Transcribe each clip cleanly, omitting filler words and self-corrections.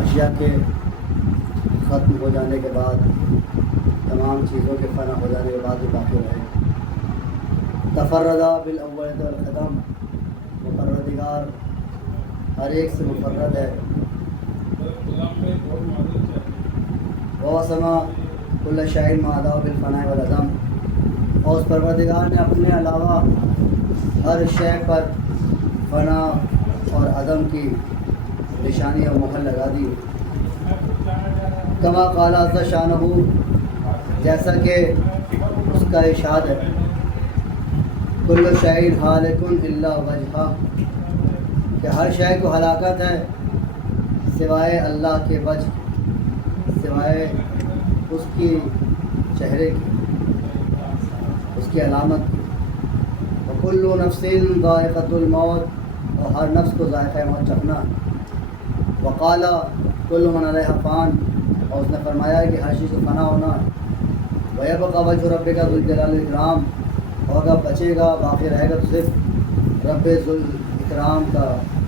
اشیاء کے ختم ہو جانے کے بعد، تمام چیزوں کے فنا ہو جانے کے بعد جو باقی رہے، تفردا بالاول والختم، پروردگار ہر ایک سے مفرد ہے، وسما کل شیء ما عداه بالفناء والعدم، اور اس پروردگار نے اپنے علاوہ ہر شے پر فنا اور عدم کی نشانی اور مہر لگا دی، کما قال عز شانہ، جیسا کہ اس کا ارشاد ہے، کل شیء ہالک الا وجہہ، کہ ہر شے کو ہلاکت ہے سوائے اللہ کے وجہ، سوائے اس کی چہرے کی، اس کی علامت کی، وکل نفس ذائقۃ الموت، اور ہر نفس کو ذائقہ موت چکھنا، وقال کل من علیہا فان، اور اس نے فرمایا کہ ہر چیز کو فنا ہونا، ویبقى وجہ ربک ذو الجلال والاکرام، اور اگر بچے گا باقی رہے گا تو صرف رب ذو الاکرام کا،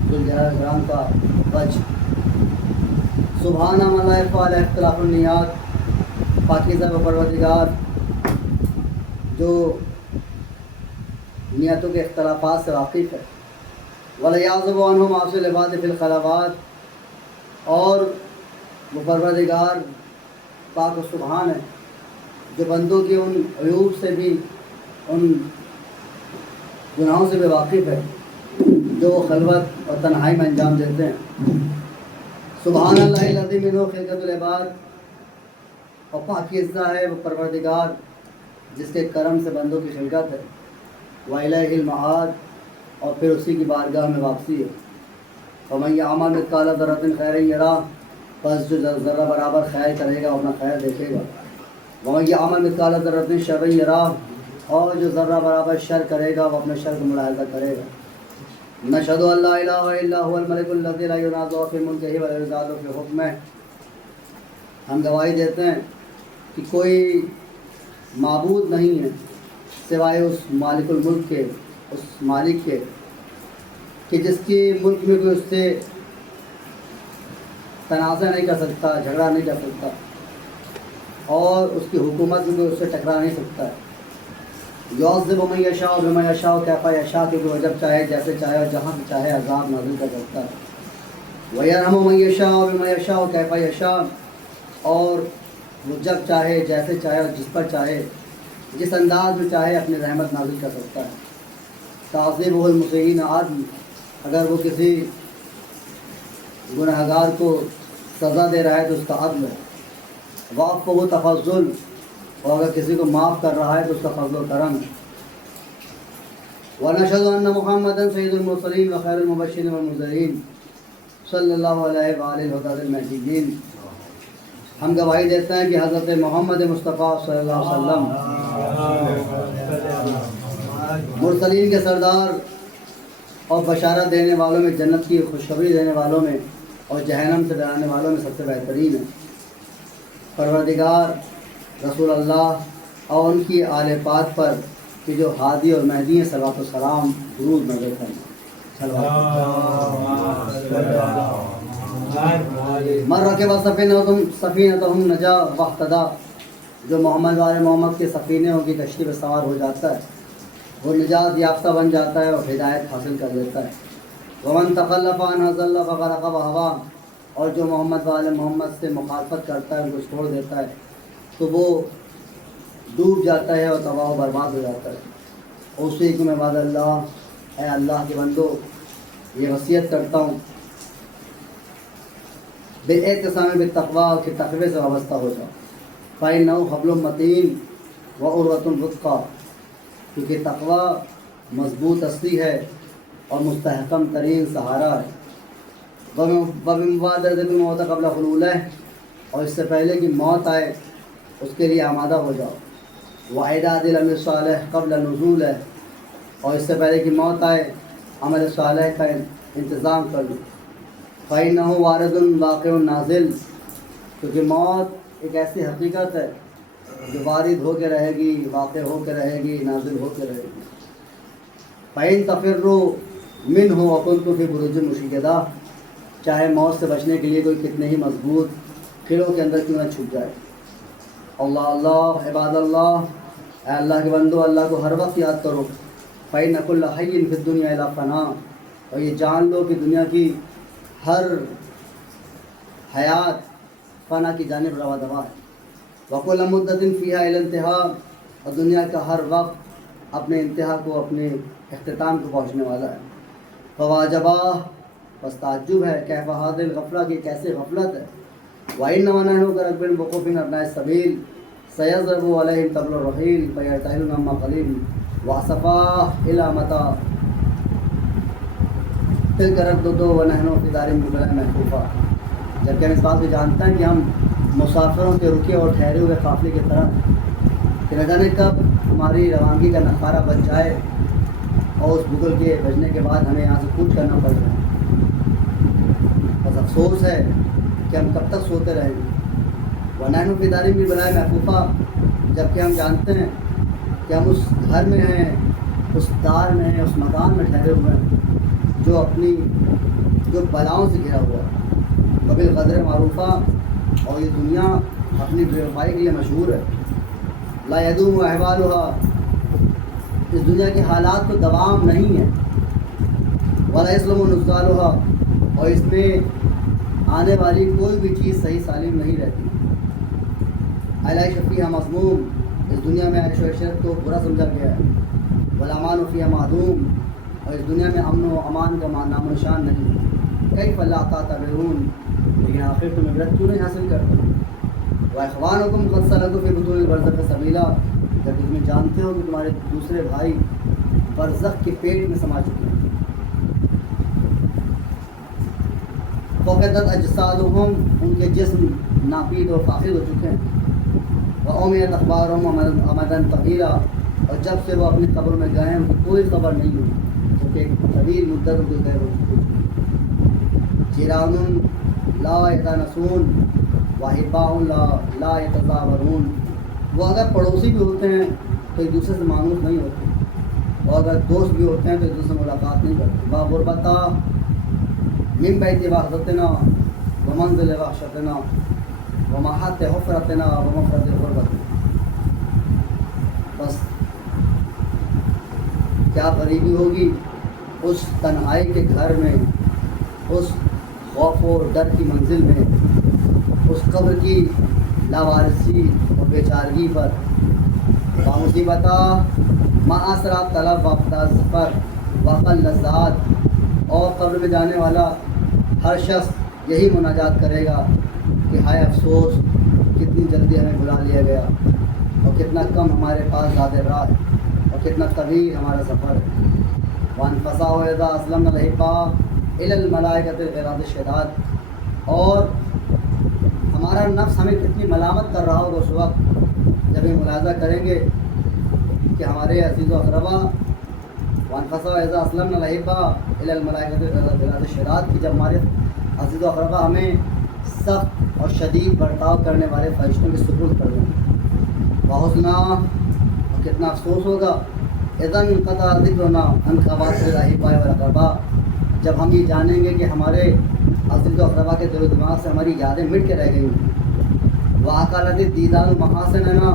ذو الجلال والاکرام کا وجہ، سبحان من لا يخفى عليه اختلاف النیات، پاکیزہ و پروردگار جو نیتوں کے اختلافات سے واقف ہے، ولا يعزب عنه معاصی العباد فی الخلوات، اور وہ پروردگار پاک و سبحان ہے جو بندوں کے ان عیوب سے بھی، ان گناہوں سے بھی واقف ہے جو وہ خلوت اور تنہائی میں انجام دیتے ہیں، سبحان اللہ الذی منہ خلقۃ العباد، اور پاکیزہ ہے وہ پروردگار جس کے کرم سے بندوں کی خلقت ہے، وإلیہ المعاد، اور پھر اسی کی بارگاہ میں واپسی ہے، ومن یعمل مثقال ذرۃ خیرا یرہ، پس جو ذرہ برابر خیر کرے گا اپنا خیر دیکھے گا، ومن یعمل مثقال ذرۃ شرا یرہ، اور جو ذرہ برابر شر کرے گا وہ اپنے شر کو ملاحظہ کرے گا، نشہد ان لا الہ الا هو الملک الذی لا ینازع فی ملکہ ولا یزاد فی حکمہ، ہم گواہی دیتے ہیں کہ کوئی معبود نہیں ہے سوائے اس مالک الملک کے، اس مالک کے کہ جس کی ملک میں کوئی اس سے تنازع نہیں کر سکتا، جھگڑا نہیں کر سکتا، اور اس کی حکومت میں کوئی اس سے ٹکرا نہیں سکتا ہے، یعذب من یشاء بما یشاء کیف یشاء، کہ وہ جب چاہے جیسے چاہے اور جہاں چاہے عذاب نازل کر سکتا ہے، ویرحم من یشاء بما یشاء کیف یشاء، اور وہ جب چاہے جیسے چاہے اور جس پر چاہے جس انداز میں چاہے اپنی رحمت نازل کر سکتا ہے، تعذیبہ المسیئین عدل، اگر وہ کسی گنہگار کو سزا دے رہا ہے تو اس کا عدل ہے، وعفوہ تفضل، اور اگر کسی کو معاف کر رہا ہے تو اس کا فضل و کرم ہے، ونشهد ان محمدا سید المرسلین وخیر المبشرین والمنذرین صلی اللہ علیہ وآلہ الہداۃ المہدیین، ہم گواہی دیتے ہیں کہ حضرت محمد مصطفیٰ صلی اللہ علیہ وسلم مرسلین کے سردار اور بشارت دینے والوں میں، جنت کی خوشخبری دینے والوں میں اور جہنم سے ڈرانے والوں میں سب سے بہترین ہے، پروردگار رسول اللہ اور ان کی آل پاک پر کہ جو ہادی اور مہدی ہیں، صلوات و سلام درود نازل فرمائے، من رکب سفینتہم نجا واہتدی، جو محمد والے محمد کے سفینوں کی کشتی پہ سوار ہو جاتا ہے وہ نجات یافتہ بن جاتا ہے اور ہدایت حاصل کر لیتا ہے، ومن تخلف عنہ ضل فغرق وہوی، اور جو محمد والے محمد سے مخالفت کرتا ہے، ان کو چھوڑ دیتا ہے تو وہ ڈوب جاتا ہے اور تباہ و برباد ہو جاتا ہے، اوصیکم عباد اللہ، اے اللہ کے بندو یہ وصیت کرتا ہوں، بالاعتصام بالتقویٰ، کہ تقوی سے وابستہ ہو جاؤ، فإنہ حبل متین وعروۃ وثقیٰ، کیونکہ تقویٰ مضبوط رسی ہے اور مستحکم ترین سہارا ہے، وبمبادرۃ الموت قبل حلولہ، اور اس سے پہلے کہ موت آئے اس کے لیے آمادہ ہو جاؤ، وإعداد العمل الصالح قبل نزولہ، اور اس سے پہلے کہ موت آئے عمل صالح کا انتظام کر لو، فإنہ وارد واقع نازل، کیونکہ موت ایک ایسی حقیقت ہے جو وارد ہو کے رہے گی، واقع ہو کے رہے گی، نازل ہو کے رہے گی، فإن تفروا منہ وکنتم فی بروج مشیدہ، چاہے موت سے بچنے کے لیے کوئی کتنے ہی مضبوط قلعوں کے اندر کیوں نہ چھپ جائے۔ اللہ اللہ عباد اللہ، اے اللہ کے بندو، اللہ کو ہر وقت یاد کرو۔ فَإِنَّ كُلَّ حَيٍّ فِي الدُّنْيَا إِلَىٰ فَنَا، اور یہ جان لو کہ دنیا کی ہر حیات فنا کی جانب روا دوا ہے۔ وَكُلَّ مُدَّةٍ فِيهَا إِلَى الْانتِهَاء، اور دنیا کا ہر وقت اپنے انتہا کو، اپنے اختتام کو پہنچنے والا ہے۔ فواجبہ، بس تعجب ہے، کیف هذه الغفلہ کی کیسے غفلت ہے۔ وَإِنَّمَا نَحْنُ كَرَكْبٍ وُقُوفٍ أَبْنَاءِ السَّبِيلِ سَيَضْرِبُ عَلَيْهِمْ طَبْلُ الرَّحِيلِ فَيَرْتَحِلُونَ عَمَّا قَلِيلٍ وَأَسَفَاهْ إِلَىٰ مَتَىٰ تِلْكَ رَدُّ وَنَحْنُ فِي دَارٍ مُّغْلَقٍ مَّحْفُوظٍ، جبکہ ہم اس بات کو جانتے ہیں کہ ہم مسافروں کے رکے اور ٹھہرے ہوئے قافلے کی طرح ہیں کہ نہ جانے کب ہماری روانگی کا نخارہ بچ جائے اور اس بگل کے بجنے کے بعد ہمیں یہاں سے کوچ کرنا پڑ جائے۔ بس افسوس ہے کہ ہم کب تک سوتے رہیں گے۔ وَنَحْنُ فِي دَارٍ مِّغْلَقٍ مَّحْفُوظٍ، جبکہ ہم جانتے ہیں کہ ہم اس گھر میں ہیں، اس دار میں ہیں، اس مکان میں ٹھہرے ہوئے ہیں جو بلاؤں سے گھرا ہوا ہے۔ وبالقدر معروفہ، اور یہ دنیا اپنی بے وفائی کے لیے مشہور ہے۔ لا يدوم احوالها، اس دنیا کے حالات تو دوام نہیں ہے۔ ولا يسلم نزالها، اور اس میں آنے والی کوئی بھی چیز صحیح سالم نہیں رہتی۔ العیش فیہا مذموم، اس دنیا میں عیش و عشرت کو برا سمجھا گیا ہے۔ والامان فیہا معدوم، اور اس دنیا میں امن و امان کا نام و نشان نہیں ہے۔ کیف لا تعتبرون، لیکن آخر تم عبرت کیوں نہیں حاصل کرتے؟ واخوانکم قد سلکوا فی بطون البرزخ سبیلا، جب تم جانتے ہو کہ تمہارے دوسرے بھائی برزخ کے پیٹ میں سما چکے ہیں۔ فقدت اجسادہم، ان کے جسم ناپید اور فاقد ہو چکے ہیں۔ وأميت أخبارهم أمدا طويلا، اور جب سے وہ اپنی قبر میں گئے ہیں ان کی کوئی خبر نہیں ہوئی، کیونکہ ایک طویل مدت ان کے گئے ہوئے۔ جیران لا يتناسون واحباء لا يتزاورون، وہ اگر پڑوسی بھی ہوتے ہیں تو ایک دوسرے سے مانوس نہیں ہوتے، اور اگر دوست بھی ہوتے ہیں تو ایک دوسرے سے ملاقات نہیں کرتے۔ بغربتا من بیت وحدتنا ومنزل وحشتنا ومحط حفرتنا ومفرد غربتنا، بس کیا غریبی ہوگی اس تنہائی کے گھر میں، اس خوف و ڈر کی منزل میں، اس قبر کی لاوارثی اور بیچارگی پر۔ مصیبتہ معاشرہ طلب وقت ظفر وقل لذات، اور قبر میں جانے والا ہر شخص یہی مناجات کرے گا کہ ہائے افسوس، کتنی جلدی ہمیں بلا لیا گیا، اور کتنا کم ہمارے پاس زیادہ راہ، اور کتنا طویل ہمارا سفر ہے۔ وانفسا اذا اسلمنا الحبا الی الملائکۃ الغلاظ الشداد، اور ہمارا نفس ہمیں کتنی ملامت کر رہا ہوگا اس وقت جب یہ ملاحظہ کریں گے کہ ہمارے عزیز و اقربا، وانفسا اذا اسلمنا الحبا الی الملائکۃ الغلاظ الشداد، کہ جب ہمارے عزیز و اقربا ہمیں سخت اور شدید برتاؤ کرنے والے فرشتوں کے سپرد کر دیں۔ وحسنا، اور کتنا افسوس ہوگا، اذن انقطع ذکرنا عن خواطر الاحباء والاقرباء، جب ہم یہ جانیں گے کہ ہمارے عزیز و اقربا کے دل و دماغ سے ہماری یادیں مٹ کے رہ گئی ہیں۔ وعقلت دیدار محاسننا،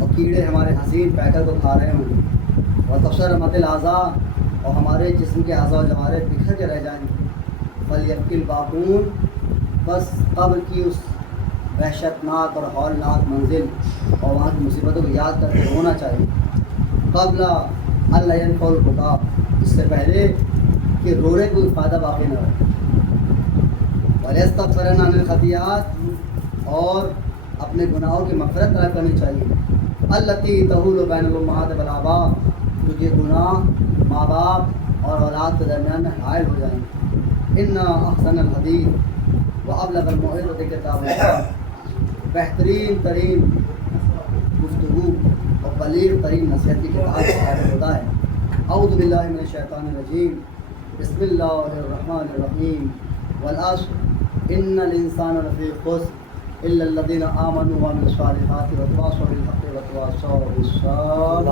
اور کیڑے ہمارے حسین پیکر کو کھا رہے ہوں۔ وتشرمت الاعضاء، اور ہمارے جسم کے اعضاء و جوارح بکھر کے رہ جائیں گے۔ فلیبکی الباقون، بس قبر کی اس وحشتناک اور ہولناک منزل اور وہاں کی مصیبتوں کو یاد کر کے ہونا چاہیے۔ قبل اللہ ينفع البكاء، اس سے پہلے کہ رونے کوئی فائدہ باقی نہ رہے۔ وَلْيَسْتَغْفِرْنَا عَنِ الْخَطِيئَاتِ، اور اپنے گناہوں کی مغفرت طلب کرنی چاہیے۔ الَّتِي تَحُولُ بَيْنَ الْأُمَّهَاتِ وَالْآبَاءِ، جو یہ گناہ ماں باپ اور اولاد کے درمیان میں حائل ہو جائیں گے۔ اِنَّا أَحْسَنَ الْحَدِيثِ وَأَبْلَغَ الْمَوْعِظَةِ كِتَابُ اللَّهِ، بہترین ترین گفتگو اور بلیغ ترین نصیحت کی کتاب کتاب خدا ہے۔ اعوذ باللہ من الشیطان الرجیم، بسم اللہ الرحمن الرحیم۔ والعصر ان الانسان لفی خسر الا الذین آمنوا وعملوا الصالحات وتواصوا بالحق وتواصوا بالصبر۔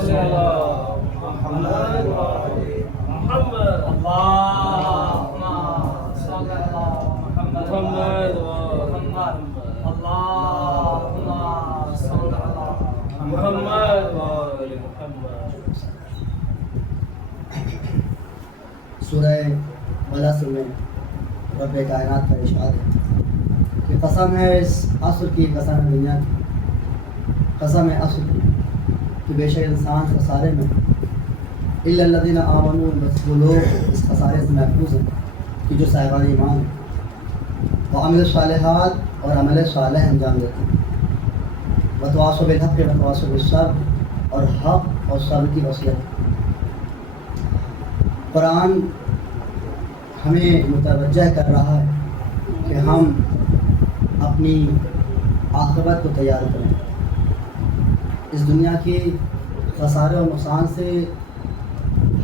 صلی اللہ محمد اللہ محمد اللهم صل على محمد وآل محمد. سورہ ملث میں رب کائنات کا ارشاد ہے کہ قسم ہے اس عصر کی، قسم ہے دنیا کی، قسم ہے عصر کی کہ بے شک انسان خسارے میں الا الذین آمنوا، بس وہ لوگ اس خسارے سے محفوظ ہیں کہ جو صاحبان ایمان ہیں، وعمل الصالحات اور عمل صالح انجام دیتے ہیں، وتواصوا بالحق وتواصوا بالصبر اور حق اور صبر کی وصیت. قرآن ہمیں متوجہ کر رہا ہے کہ ہم اپنی عاقبت کو تیار کریں. اس دنیا کی خسارے اور نقصان سے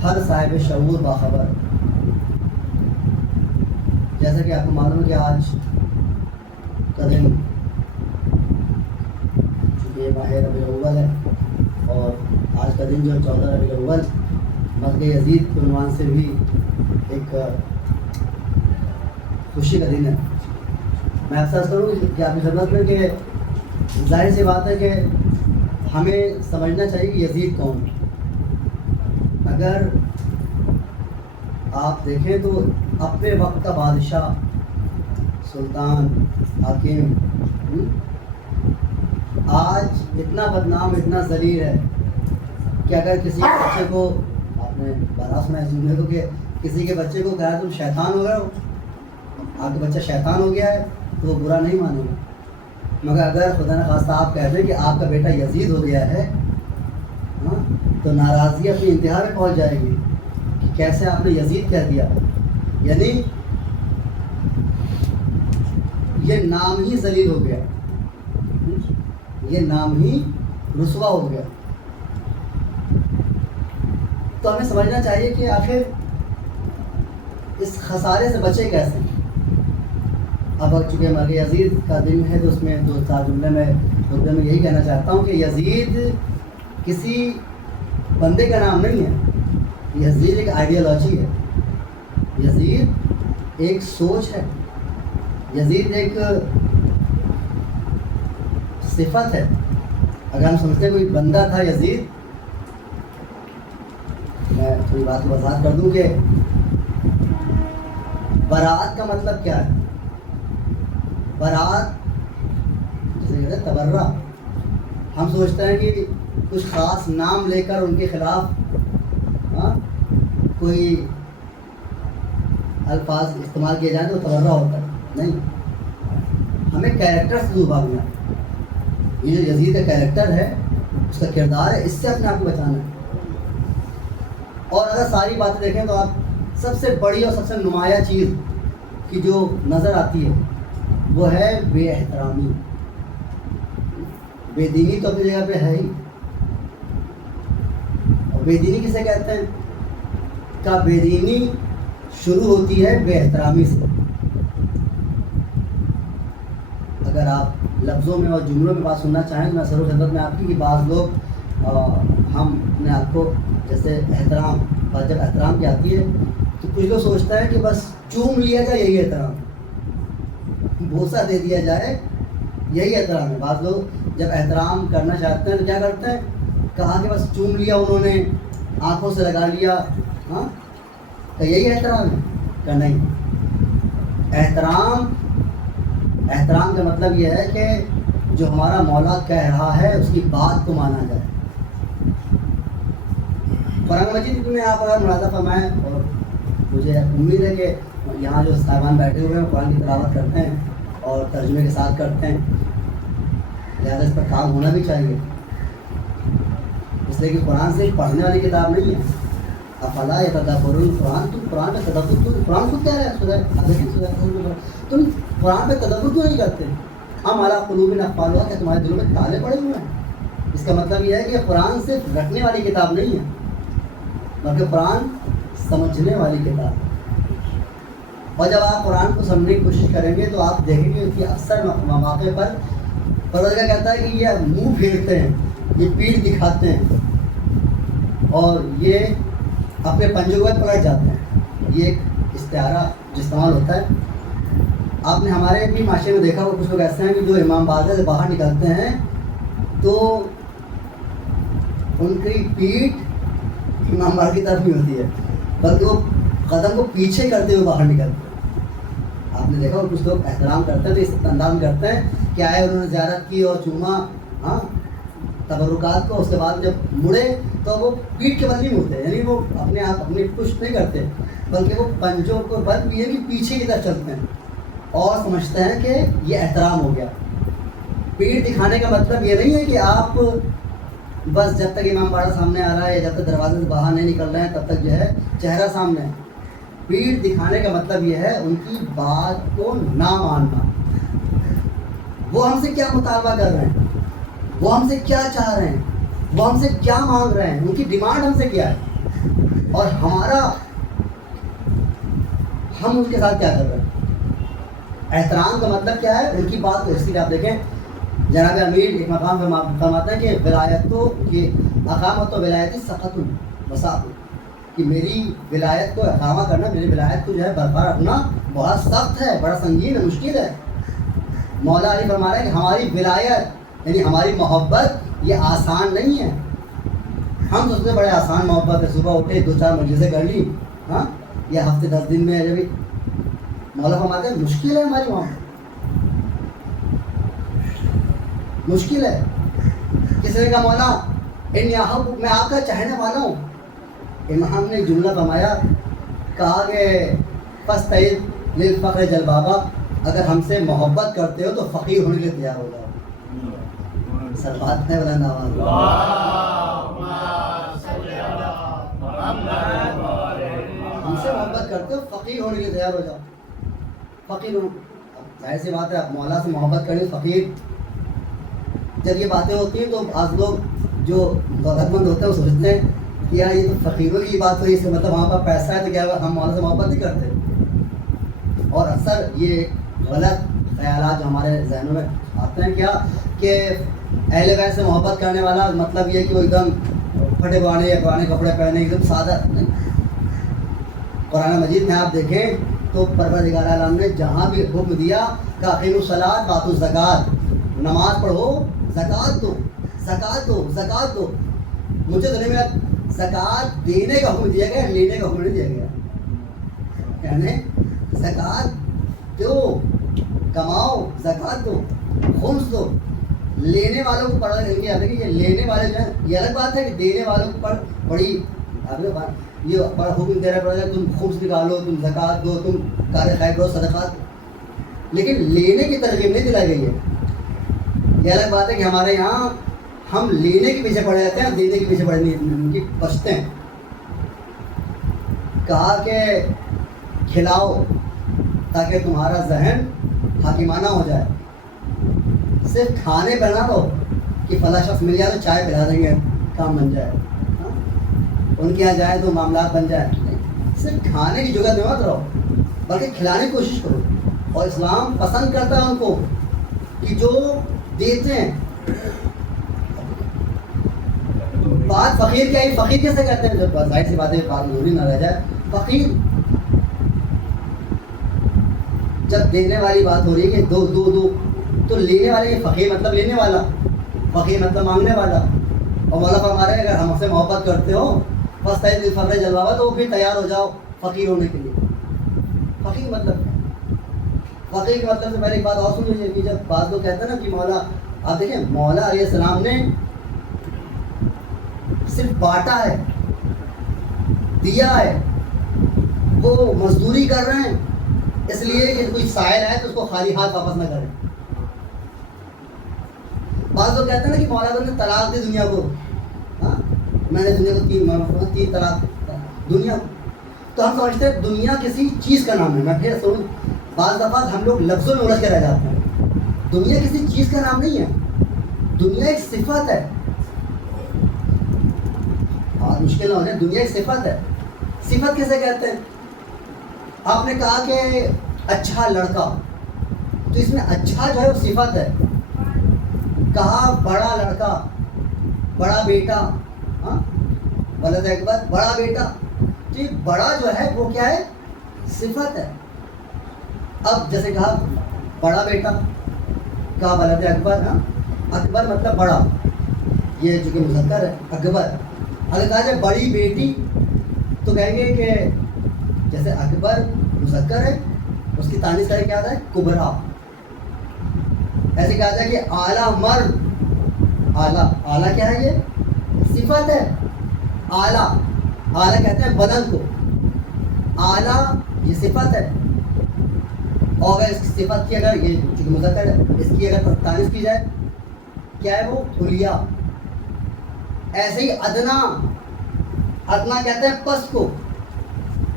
ہر صاحب شعور باخبر. جیسا کہ آپ کو معلوم ہے کہ آج کا دن چونکہ ماہ ربیع الاول ہے، اور آج کا دن جو 14 ربیع الاول مرگ یزید کے عنوان سے بھی ایک خوشی کا دن ہے. میں افسوس کروں کہ آپ کی خدمت میں کہ ظاہر سی بات ہے کہ ہمیں سمجھنا چاہیے کہ یزید کون ہے. اگر آپ دیکھیں تو اپنے وقت کا بادشاہ، سلطان، حاکم آج اتنا بدنام، اتنا ذلیل ہے کہ اگر کسی کے بچے کو، آپ نے بارہ سنا ہے جملے کو، کہ کسی کے بچے کو کہا تم شیطان ہو گئے ہو، آپ کا بچہ شیطان ہو گیا ہے، تو وہ برا نہیں مانے گا. مگر اگر خدا نخواستہ آپ کہتے ہیں کہ آپ کا بیٹا یزید ہو گیا ہے، تو ناراضگی اپنی انتہا میں پہنچ جائے گی کہ کیسے آپ نے یزید کہہ دیا. یعنی یہ نام ہی ذلیل ہو گیا، یہ نام ہی رسوا ہو گیا. تو ہمیں سمجھنا چاہیے کہ آخر اس خسارے سے بچے کیسے. اب چونکہ مرگ یزید کا دن ہے تو اس میں دو چار جملے میں یہی کہنا چاہتا ہوں کہ یزید کسی بندے کا نام نہیں ہے، یزید ایک آئیڈیالوجی ہے، یزید ایک سوچ ہے، یزید ایک صفت ہے. اگر ہم سمجھتے ہیں کوئی بندہ تھا یزید، میں تھوڑی بات کو وضاحت کر دوں کہ برات کا مطلب کیا ہے. برات جسے کہتے ہیں تبرہ. ہم سوچتے ہیں کہ کچھ خاص نام لے کر ان کے خلاف کوئی الفاظ استعمال کیے جائیں تو تبرہ ہوتا ہے. نہیں، ہمیں کیریکٹر سے دور بھاگنا ہے. یہ جو یزید کا کیریکٹر ہے، اس کا کردار ہے، اس سے اپنے آپ کو بچانا ہے. اور اگر ساری باتیں دیکھیں تو آپ سب سے بڑی اور سب سے نمایاں چیز کی جو نظر آتی ہے وہ ہے بے احترامی. بے دینی تو اپنی جگہ پہ ہے ہی. اور بے دینی کسے کہتے ہیں؟ کہ بے دینی شروع ہوتی ہے بے احترامی سے. اگر آپ لفظوں میں اور جملوں میں بات سننا چاہیں تو میں سر و خدمت میں آپ کی کہ بعض لوگ ہم اپنے آپ کو جیسے احترام، بات جب احترام کی آتی ہے تو کچھ لوگ سوچتا ہے کہ بس چوم لیا جائے یہی احترام، بوسہ دے دیا جائے یہی احترام ہے. بعض لوگ جب احترام کرنا چاہتے ہیں تو کیا کرتے ہیں، کہا کہ بس چوم لیا انہوں نے، آنکھوں سے لگا لیا، تو یہی احترام ہے. کہ نہیں، احترام کا مطلب یہ ہے کہ جو ہمارا مولا کہہ رہا ہے اس کی بات کو مانا جائے. قرآن مجید میں آپ اگر ملاحظہ فرمائیں، اور مجھے امید ہے کہ یہاں جو صاحبان بیٹھے ہوئے ہیں قرآن کی تلاوت کرتے ہیں اور ترجمے کے ساتھ کرتے ہیں، لہٰذا اس پر کام ہونا بھی چاہیے. اس لیے کہ قرآن صرف پڑھنے والی کتاب نہیں ہے. افلا یتدبرون القرآن، تم قرآن پہ تدبر، قرآن خود کہہ رہے ہیں تم قرآن پہ تدبر کیوں نہیں کرتے؟ ہم اعلیٰ قلوب اقفالها کہ تمہارے دلوں میں تالے پڑے ہوئے ہیں. اس کا مطلب یہ ہے کہ قرآن صرف رٹنے والی کتاب نہیں ہے، بلکہ قرآن سمجھنے والی کتاب. اور جب آپ قرآن کو سمجھنے کی کوشش کریں گے تو آپ دیکھیں گے کہ اکثر مواقع پر پروردگار کہتا ہے کہ یہ منہ پھیرتے ہیں، یہ پیٹھ دکھاتے ہیں، اور یہ اپنے پنجوں کو پلٹ جاتے ہیں. یہ ایک استعارہ جو استعمال ہوتا ہے آپ نے ہمارے بھی معاشرے میں دیکھا ہوگا کچھ لوگ ایسے ہیں کہ جو امام بارگاہ سے باہر نکلتے ہیں تو ان کی پیٹھ امام بارگاہ کی طرف نہیں ہوتی ہے، بلکہ وہ قدم کو پیچھے کرتے ہوئے باہر نکلتے ہیں۔ آپ نے دیکھا ہوگا کچھ لوگ احترام کرتے ہیں تو اس انداز میں کرتے ہیں کہ آئے انہوں نے زیارت کی اور چوما ہاں تبرکات کو، اس کے بعد جب مڑے تو وہ پیٹھ کے بل نہیں مڑتے، یعنی وہ اپنے آپ اپنی پشت نہیں کرتے، بلکہ وہ پنجوں کو بل بھی یعنی پیچھے کی طرف چلتے ہیں اور سمجھتے ہیں کہ یہ احترام ہو گیا۔ پیٹھ دکھانے کا مطلب یہ نہیں ہے کہ آپ بس جب تک امام باڑہ سامنے آ رہا ہے یا جب تک دروازے سے باہر نہیں نکل رہے ہیں تب تک جو ہے چہرہ سامنے ہے۔ پیٹھ دکھانے کا مطلب یہ ہے ان کی بات کو نہ ماننا، وہ ہم سے کیا مطالبہ کر رہے ہیں، وہ ہم سے کیا چاہ رہے ہیں، وہ ہم سے کیا مانگ رہے ہیں، ان کی ڈیمانڈ ہم سے کیا ہے اور ہم ان کے ساتھ کیا کر رہے ہیں۔ احترام کا مطلب کیا ہے، ان کی بات کو، اس لیے آپ دیکھیں جناب امیر ایک مقام پہ فرماتے ہیں کہ ولایت تو یہ اقامت و ولایتی سخت وساق، کہ میری ولایت کو اقامہ کرنا، میری ولایت کو جو ہے برقرار رکھنا بہت سخت ہے، بڑا سنگین ہے، مشکل ہے۔ مولا علی فرما رہے ہیں کہ ہماری ولایت یعنی ہماری محبت یہ آسان نہیں ہے۔ ہم سب سے بڑے آسان محبت ہے، صبح اٹھے 2-4 مجلسیں کر لی، ہاں یا ہفتے 10 دن میں جب مولا فرماتے ہیں مشکل ہے ہماری محبت، مشکل ہے۔ کسی نے کہا مولا میں آپ کا چاہنے والا ہوں، امام نے جملہ فرمایا، کہا کہ فاستعذ للفقر جلبابا، اگر ہم سے محبت کرتے ہو تو فقیر ہونے کے لیے تیار ہو جاؤ۔ سلوات ہے بلند آواز، ہم سے محبت کرتے ہو فقیر ہونے کے لیے تیار ہو جاؤ۔ فقیر ہو، ظاہر سی بات ہے، آپ مولا سے محبت کریں فقیر، جب یہ باتیں ہوتی ہیں تو بعض لوگ جو دولت مند ہوتے ہیں وہ سوچتے ہیں کہ یار یہ تو فقیروں کی بات ہوئی، اس کا مطلب وہاں پر پیسہ ہے تو کیا ہم مولا سے محبت نہیں کرتے۔ اور اکثر یہ غلط خیالات جو ہمارے ذہنوں میں آتے ہیں کیا کہ اہل بیت سے محبت کرنے والا مطلب یہ کہ وہ ایک دم پھٹے پرانے یا پرانے کپڑے پہنے ایک دم سادہ نہیں۔ قرآن مجید میں آپ دیکھیں تو پروردگار عالم نے جہاں بھی حکم دیا کہ اقیموا الصلاۃ وآتوا الزکوٰۃ، نماز پڑھو، زکوٰۃ دو، زکوٰۃ دو، زکوٰۃ دو، مجھے تو نہیں ملا زکوٰۃ دینے کا حکم دیا گیا، لینے کا حکم نہیں دیا گیا۔ یعنی زکوٰۃ دو، کماؤ، زکوٰۃ دو، خمس دو، لینے والوں کو پڑھا نہیں کیا، کہ یہ لینے والے جو ہیں یہ الگ بات ہے کہ دینے والوں کو بڑی یہ بڑا حکم دے رہا پڑا ہے، تم خمس نکالو، تم زکوٰۃ دو، تم کار خیر کرو، صدقات، لیکن لینے کی ترغیب نہیں دلائی گئی ہے۔ یہ الگ بات ہے کہ ہمارے یہاں ہم لینے کے پیچھے پڑے رہتے ہیں، دینے کے پیچھے پڑے نہیں بچتے ہیں۔ کہا کہ کھلاؤ تاکہ تمہارا ذہن حاکمانہ ہو جائے، صرف کھانے پہ نہ رہو کہ فلاں شخص مل جائے تو چائے پلا دیں گے کام بن جائے، ان کے یہاں جائے تو معاملات بن جائے، صرف کھانے کی جگہ میں مت رہو بلکہ کھلانے کی کوشش کرو۔ اور اسلام پسند کرتا ہے ان کو کہ جو دیتے ہیں۔ بات فقیر کیا ہے، فقیر کیسے کہتے ہیں، جب ظاہر سی بات ہے بات ضروری نہ رہ جائے، فقیر جب دینے والی بات ہو رہی ہے کہ دو دو دو تو لینے والے، فقیر مطلب لینے والا، فقیر مطلب مانگنے والا۔ اور مولا فرما رہے ہیں اگر ہم سے محبت کرتے ہو فاستعذ للفقر جلبابا، تو پھر تیار ہو جاؤ فقیر ہونے کے لیے۔ فقیر مطلب فقیر کے مطلب سے پہلے ایک بات اور سن لیجیے کہ جب بعض لوگ کہتے ہیں نا کہ مولا، آپ دیکھیں مولا علیہ السلام نے صرف بانٹا ہے، دیا ہے، وہ مزدوری کر رہے ہیں اس لیے کہ کوئی سائل ہے تو اس کو خالی ہاتھ واپس نہ کریں۔ بعض لوگ کہتے ہیں نا کہ مولا نے طلاق دی دنیا کو، ہاں میں نے دنیا کو تین طلاق دنیا کو، تو ہم سمجھتے ہیں دنیا کسی چیز کا نام ہے۔ میں پھر سنوں، بعض دفعہ ہم لوگ لفظوں میں الجھ کے رہ جاتے ہیں۔ دنیا کسی چیز کا نام نہیں ہے، دنیا ایک صفت ہے۔ بہت مشکل نہ ہو جائے، دنیا ایک صفت ہے۔ صفت کیسے کہتے ہیں؟ آپ نے کہا کہ اچھا لڑکا، تو اس میں اچھا جو ہے وہ صفت ہے۔ کہا بڑا لڑکا، بڑا بیٹا، ہاں ولد اکبر، بڑا بیٹا، تو یہ بڑا جو ہے وہ کیا ہے؟ صفت ہے۔ اب جیسے کہا بڑا بیٹا، کہا ولد اکبر، ہاں اکبر مطلب بڑا، یہ چونکہ مذکر ہے اکبر. اگر کہا جائے بڑی بیٹی تو کہیں گے کہ جیسے اکبر مذکر ہے اس کی تانیث کا کیا آتا ہے کبرا. ایسے کہا جائے کہ اعلیٰ مرد، اعلیٰ، اعلیٰ کیا ہے یہ صفت ہے. اعلیٰ، اعلیٰ کہتے ہیں بدن کو، اعلیٰ یہ صفت ہے. اور اگر اس کی صفت کی اگر یہ چونکہ مذکر ہے اس کی اگر تانیث کی جائے کیا ہے وہ حلیہ. ایسے ہی ادنا، ادنا کہتے ہیں پس کو،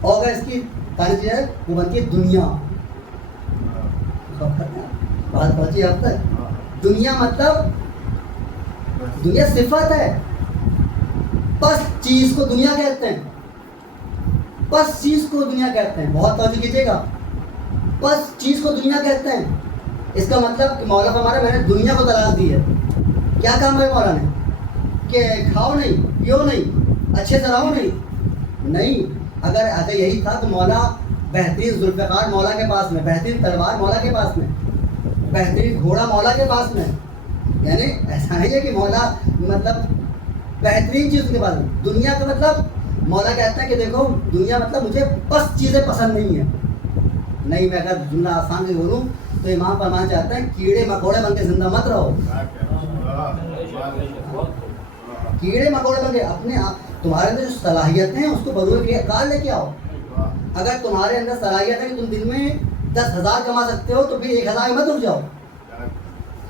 اور اگر اس کی تانیث کی جائے وہ بنتی ہے دنیا. بات پہنچی اب تک. دنیا مطلب دنیا صفت ہے، پس چیز کو دنیا کہتے ہیں، پس چیز کو دنیا کہتے ہیں. بہت توجہ کیجیے گا، پس چیز کو دنیا کہتے ہیں. اس کا مطلب کہ مولا کا ہمارا میں نے دنیا کو تلاش دی ہے. کیا کام ہے مولا نے کہ کھاؤ نہیں، پیو نہیں، اچھے سے رہو نہیں. اگر یہی تھا تو مولا بہترین ذوالفقار مولا کے پاس میں، بہترین تلوار مولا کے پاس میں، بہترین گھوڑا مولا کے پاس میں. یعنی ایسا نہیں ہے کہ مولا مطلب بہترین چیز کے پاس میں. دنیا کا مطلب مولا کہتا ہے کہ دیکھو دنیا مطلب مجھے پس چیزیں پسند نہیں ہیں. نہیں، میں اگر جملہ آسان سے بولوں تو امام فرمانا چاہتے ہیں کیڑے مکوڑے بن کے زندہ مت رہو. کیڑے مکوڑے بن کے اپنے آپ تمہارے اندر جو صلاحیتیں ہیں اس کو بروئے کار لے کے آؤ. اگر تمہارے اندر صلاحیت ہے کہ تم دن میں 10,000 کما سکتے ہو تو پھر 1,000 مت رک جاؤ.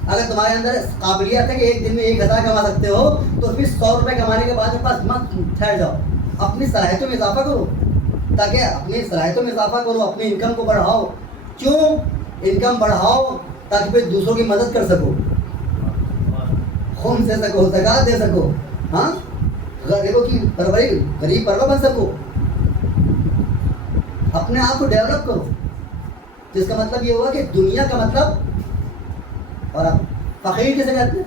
اگر تمہارے اندر قابلیت ہے کہ ایک دن میں 1,000 کما سکتے ہو تو پھر 100 روپے کمانے کے بعد پاس مت ٹھہر جاؤ. اپنی صلاحیتوں میں اضافہ کرو، تاکہ اپنی صلاحیتوں میں اضافہ کرو، اپنی انکم کو بڑھاؤ. کیوں انکم بڑھاؤ؟ تاکہ پھر دوسروں کی مدد کر سکو، خون دے سکو، زکات دے سکو، ہاں غریبوں کی پروری، غریب پرور بن سکو. اپنے آپ کو ڈیولپ کرو. جس کا مطلب یہ ہوا کہ دنیا کا مطلب، اور اب فقیر کیسے کہتے ہیں؟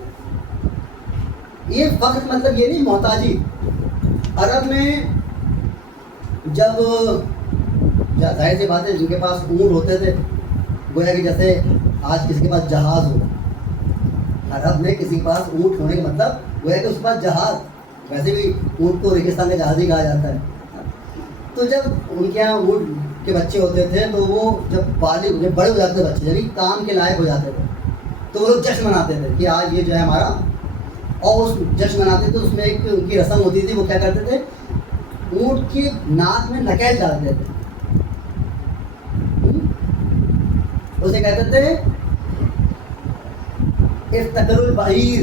یہ فقر مطلب یہ نہیں محتاجی. عرب میں جب ظاہر سی بات ہے جن کے پاس اونٹ ہوتے تھے، گویا کہ جیسے آج کسی کے پاس جہاز ہو. عرب میں کسی کے پاس اونٹ ہونے کا مطلب گویا کہ اس کے پاس جہاز. ویسے بھی اونٹ کو ریگستان کا جہاز ہی کہا جاتا ہے. تو جب ان کے یہاں اونٹ کے بچے ہوتے تھے تو وہ جب بالغ، جب بڑے ہو جاتے تھے بچے، یعنی کام کے لائق ہو جاتے تھے، تو وہ لوگ جشن مناتے تھے کہ آج یہ جو ہے ہمارا. اور اس جشن مناتے تھے اس میں ایک ان کی رسم ہوتی تھی. وہ کیا کرتے تھے؟ اونٹ کی ناک میں نکیل ڈالتے تھے. اسے کہتے تھے افتقر البعیر،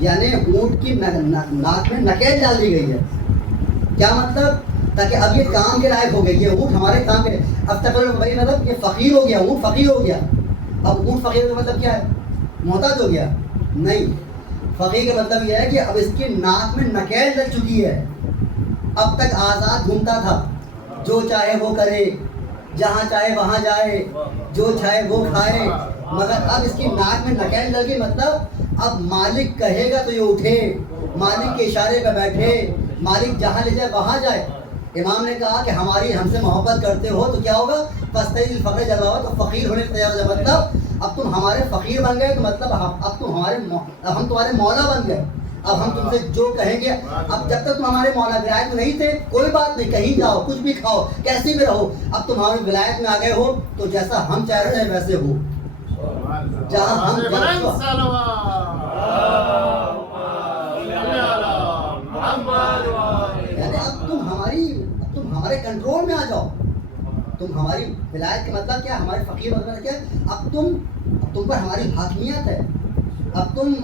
یعنی اونٹ کی ناک میں نکیل ڈال دی گئی ہے. کیا مطلب؟ تاکہ اب یہ کام کے لائق ہو گئی، یہ اونٹ ہمارے کام کے. افتقر البعیر مطلب یہ فقیر ہو گیا، اونٹ فقیر ہو گیا. اب اونٹ فقیر کا مطلب کیا ہے؟ محتاج ہو گیا؟ نہیں، فقیر کا مطلب یہ ہے کہ اب اس کی ناک میں نکیل لگ چکی ہے. اب تک آزاد گھومتا تھا، جو چاہے وہ کرے، جہاں چاہے وہاں جائے، جو چاہے وہ کھائے. مگر اب اس کی ناک میں نکیل لگی، مطلب اب مالک کہے گا تو یہ اٹھے، مالک کے اشارے پہ بیٹھے، مالک جہاں لے جائے وہاں جائے. امام نے کہا کہ ہماری ہم سے محبت کرتے ہو تو کیا ہوگا؟ فاستعذ الفقر جلوہ، تو فقیر ہونے کا تیار ہو. مطلب اب تم ہمارے فقیر بن گئے تو مطلب اب تم ہم تمہارے مولا بن گئے. اب ہم تم سے جو کہیں گے، اب جب تک تم ہمارے مولا ولایت میں نہیں تھے کوئی بات نہیں، کہیں جاؤ، کچھ بھی کھاؤ، کیسی بھی رہو. اب تم ہماری ولایت میں آ گئے ہو تو جیسا ہم چاہ رہے ہیں ویسے ہو. جہاں ہم یعنی اب تم ہمارے کنٹرول میں آ جاؤ. تم ہماری ولایت کا مطلب کیا؟ ہمارے فقیر مطلب کیا؟ اب تم پر ہماری حاکمیت ہے. اب تم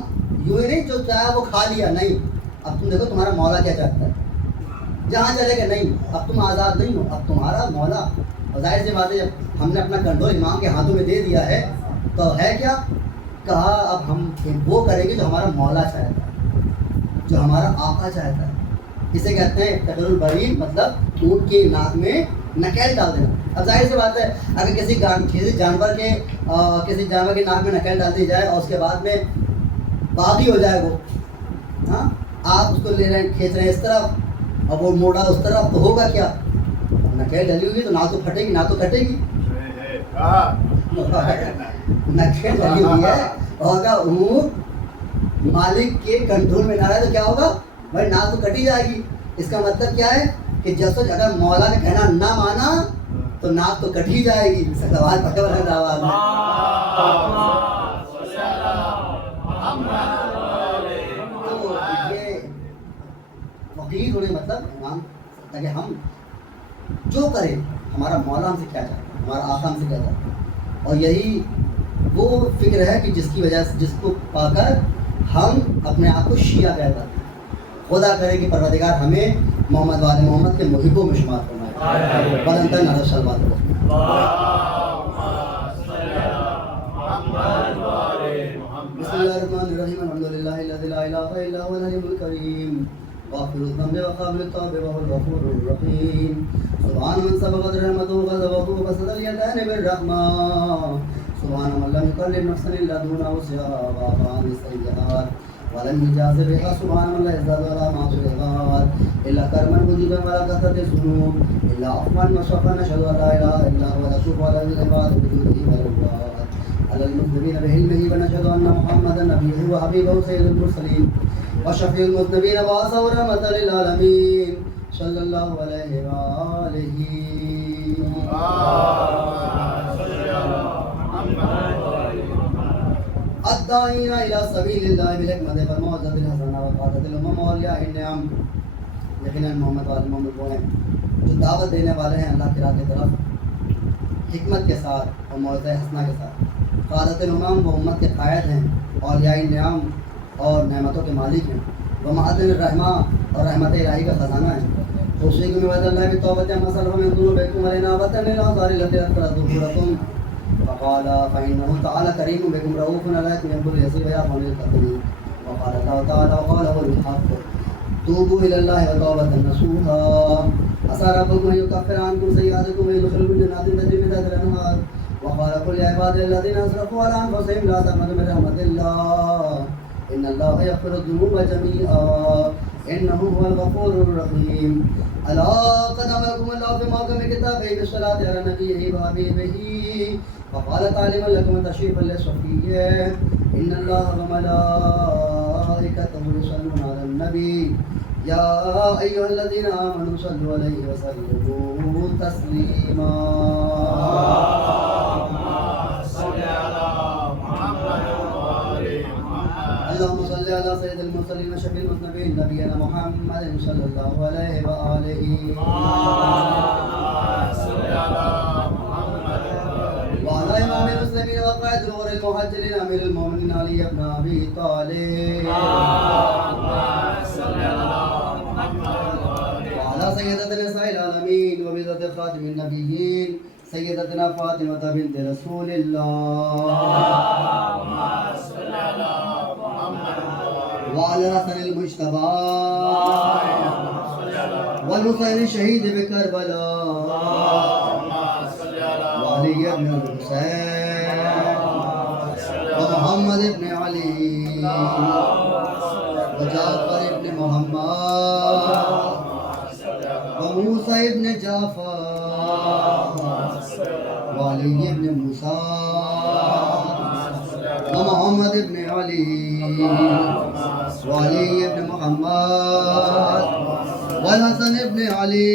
یوں ہی نہیں جو چاہا وہ کھا لیا، نہیں. اب تم دیکھو تمہارا مولا کیا چاہتا ہے، جہاں چلے گا. نہیں، اب تم آزاد نہیں ہو، اب تمہارا مولا. اور ظاہر سی بات ہے جب ہم نے اپنا کنٹرول امام کے ہاتھوں میں دے دیا ہے تو ہے کیا؟ کہا اب ہم وہ کریں گے جو ہمارا مولا چاہتا ہے، جو ہمارا آقا چاہتا ہے. اسے کہتے ہیں افتقر البعیر، مطلب اونٹ کی ناک میں نکیل ڈال دینا. اب ظاہر سی بات ہے اگر کسی جانور کے ناک میں نکیل ڈال دی جائے اور اس کے بعد میں باغی ہو جائے وہ، ہاں آپ اس کو لے رہے ہیں، کھینچ رہے ہیں اس طرف اور وہ موڑا اس طرف، تو ہوگا کیا؟ نکیل ڈلی ہوگی تو نہ تو پھٹے گی نہ تو کٹے گی. نقشے چلی ہوئی ہے اور اگر اونٹ مالک کے کنٹرول میں نہ رہے تو کیا ہوگا بھائی ناک تو کٹی جائے گی. اس کا مطلب کیا ہے کہ جیسے اگر مولا نے کہنا نہ مانا تو ناک تو کٹ ہی جائے گی. سوال پڑھے والا آواز میں تو یہ فقیر ہونے مطلب امام تاکہ ہم جو کریں ہمارا مولا ہم سے کیا چاہتا ہے, ہمارا آقا ہم سے کیا چاہتا ہے, اور یہی وہ فکر ہے کہ جس کی وجہ سے جس کو پا کر ہم اپنے آپ کو شیعہ کہتے ہیں. خدا کرے کہ پروردگار ہمیں محمد والے محمد کے محبوں میں شمار فرمائے. بلندر نظر شلوات کو بسم اللہ الرحمن الرحیم الحمدللہ الذی لا الہ الا هو الحلیم الکریم غافر الذنب وقابل التوب وهو الغفور الرحیم سبحان من سبقت رحمته وغضبه وبسط اليدين بالرحمة سبحان من لم يكلم نفسا الا دون وسعها وعفى عن السيئات ولم يجازر بها سبحان من لا يزداد ولا معصي العباد الا كرما وجودا ولا كثرة الذنوب الا عفوا وصفا نشهد ان لا اله الا هو نشوف على العباد بجوده والعباد على المذنبين بعلمه ونشهد ان محمدا نبيه وحبيبه سيد المرسلين وشفيع المذنبين وعصوا رحمة للعالمين صلى الله عليه وآله الداعين إلى سبيل الله بالحكمة والموعظة الحسنة وقادة الأمم وأولياء النعم. یقیناً محمد والے محمد وہ ہیں جو دعوت دینے والے ہیں اللہ کی راہ کی طرف حکمت کے ساتھ اور موعظہ حسنہ کے ساتھ. قادت الامم وہ امت کے قائد ہیں, اولیاء النعم اور نعمتوں کے مالک ہیں, وہ معدن الرحمہ اور رحمت الہی کا خزانہ ہے. توصیکم بعد اللہ بالتوبۃ عما سلف من ذنوبکم ولنابۃ للآثار التي أثرت ظهوركم وقال فإنه تعالى كريم بكم رؤوف رحيم يغفر اليسير ويعفو عن الكثير. وقال الله تعالى وقوله الحق توبوا إلى الله توبة نصوحا عسى ربكم أن يكفر عنكم سيئاتكم ويدخلكم جنات تجري من تحتها الأنهار وقال قل يا عبادي الذين أسرفوا على أنفسهم لا تقنطوا من رحمة الله إن الله يغفر الذنوب جميعا إنه هو الغفور الرحيم. ألا قد أمركم الله في محكم كتابه بالصلاة على نبيه وحبيبه وقال تعليما لكم تشريفا للصفية إن الله وملائكته يصلون على النبي يا أيها الذين آمنوا صلوا عليه وسلموا تسليما. اللهم صل على سيد المرسلين وشفيع المذنبين نبينا محمد صلى الله عليه وآله وعلى إمام المسلمين وقائد الغر المهجرين أمير المؤمنين علي بن أبي طالب وعلى سيدتنا نساء العالمين وبذات خاتم النبيين سيدتنا فاطمة بنت رسول الله وعلى حسن المجتبى والحسين الشهيد بكربلاء وعلي بن الحسين ومحمد بن علي وجعفر بن محمد وموسى بن جعفر وعلي بن موسى ومحمد بن علي وعلي بن محمد والحسن بن علي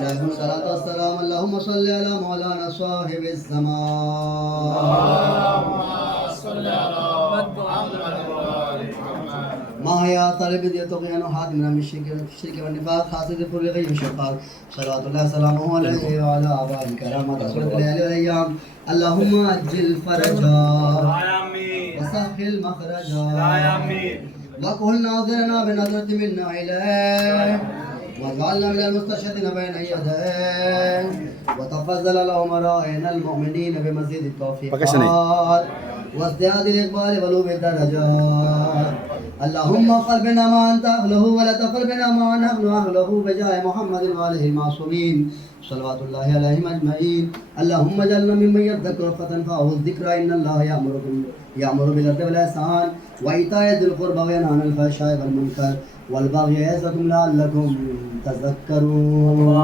عليه الصلاة والسلام. اللهم صل على مولانا صاحب الزمان ما هي طالب يتقين حاتم من الشرك والنفاق حاسد كل غيب شقاق صلوات الله وسلامه عليه وعلى آبائه الكرام رسول الليالي والأيام. اللهم أجل فرجا وسهل مخرجا وكن ناظرنا بنظرة منا إليه واجعلنا من المستشهدين بين يديه وتفضل على أمرائنا المؤمنين بمزيد التوفيقات وازدياد الإقبال ولوب الدرجات. اللهم اغفر بنا ما أنت أهله ولا تغفر بنا ما نحن أهله بجاه محمد وآله المعصومين صلوات الله عليهم أجمعين. اللهم اجعلنا ممن يذكر فتنفعه الذكرى إن الله يأمر بالعدل والإحسان وإيتاء ذي القربى وينهى عن الفحشاء والمنكر والبغي يعظكم لعلكم تذكرون.